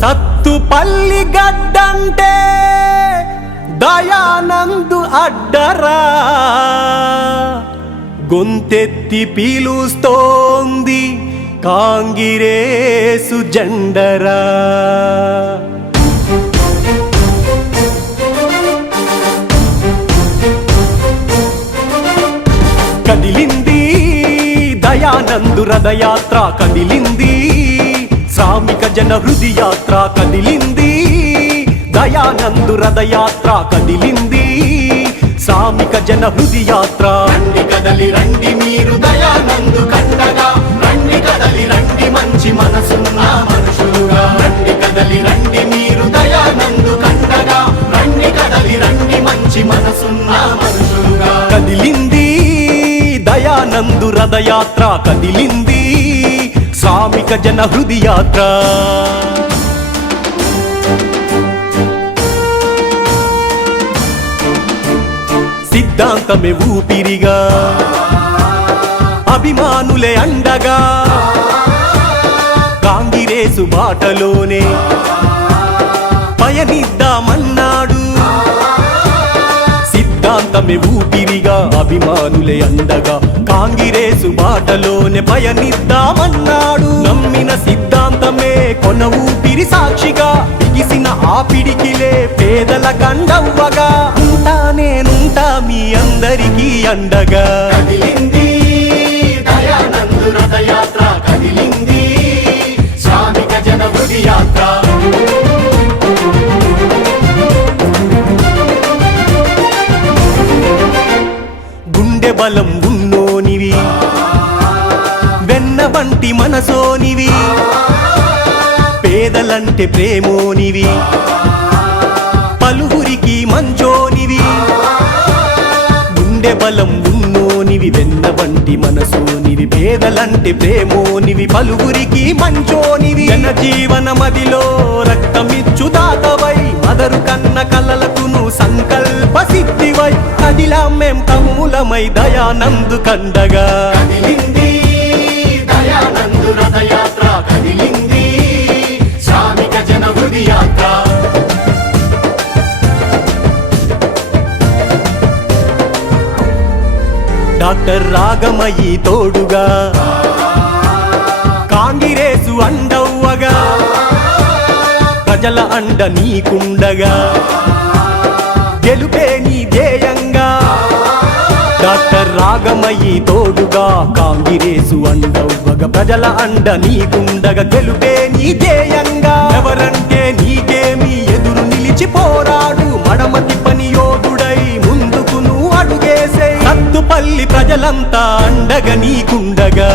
సత్తుపల్లి గడ్డంటే దయానందు అడ్డరా, గొంతెత్తి పీలుస్తోంది కాంగిరేసు జెండరా. కదిలింది దయానందు రథయాత్ర, కదిలింది శ్రామిక జన హృది యాత్ర, కదిలింది దయానందు రథయాత్ర, కదిలింది శ్రామిక జన హృది యాత్ర. రండి కదలి రండి మీరు దయానందు కండగా, రండి కదలి రండి మంచి మనసున్న మనుషులుగా. రండి కదలి రండి మీరు దయానందు కండగా, రండి కదలి రండి మంచి మనసున్న మనుషులుగా. కదిలింది దయానందు రథయాత్ర, కదిలింది శ్రామిక జన హృది యాత్ర. సిద్ధాంతమే ఊపిరిగా, అభిమానులే అండగా, కాంగిరేసు బాటలోనే పయనిద్దామన్నాడు. సిద్ధాంతమే ఊపిరిగా, అభిమానులే అండగా, కాంగిరేసు బాటలోనే పయనిద్దామన్నాడు. నమ్మిన సిద్ధాంతమే కొన ఊపిరి సాక్షిగా, బిగిసిన ఆ పిడికిలే పేదల కండవ్వగా. ఉంటా నేనుంటా మీ అందరికీ అండగా. కదిలింది దయానందు రథయాత్ర, కదిలింది శ్రామిక జన హృది యాత్ర. గుండె బలం ఉన్నోనివి, వెన్న వంటి మనసోనివి, పేదలంటే ప్రేమోనివి, పలువురికి మంచోనివి. గుండె బలం ఉన్నోనివి, వెన్న వంటి మనసోనివి, పేదలంటే ప్రేమోనివి, పలువురికి మంచోనివి. జన జీవన మదిలో రక్తమిచ్చు దాతవై, మదరు కన్న కలలకు నువ్వు సంకల్ప సిద్ధివై. కదిలా మేం తమ్ములమై దయానందు కండగా. కదిలింది దయానందు రథయాత్ర, కదిలింది శ్రామిక జన హృది యాత్ర. డాక్టర్ రాగమయ్యి తోడుగా, కాంగిరేసు అండవ్వగా, ప్రజల అండ నీకుండగా, గెలుపే నీ ధ్యేయంగా. డాక్టర్ రాగమయ్యి తోడుగా, కాంగిరేసు అండవ్వగా, ప్రజల అండ నీకుండగా, గెలుపే నీ ధ్యేయంగా. ఎవరంటే నీకేమి ఎదురు నిలిచి పోరాడు, మడమతి పని యోధుడై ముందుకు నువ్వు అడుగేసే. సత్తుపల్లి ప్రజలంతా అండగా నీకుండగా.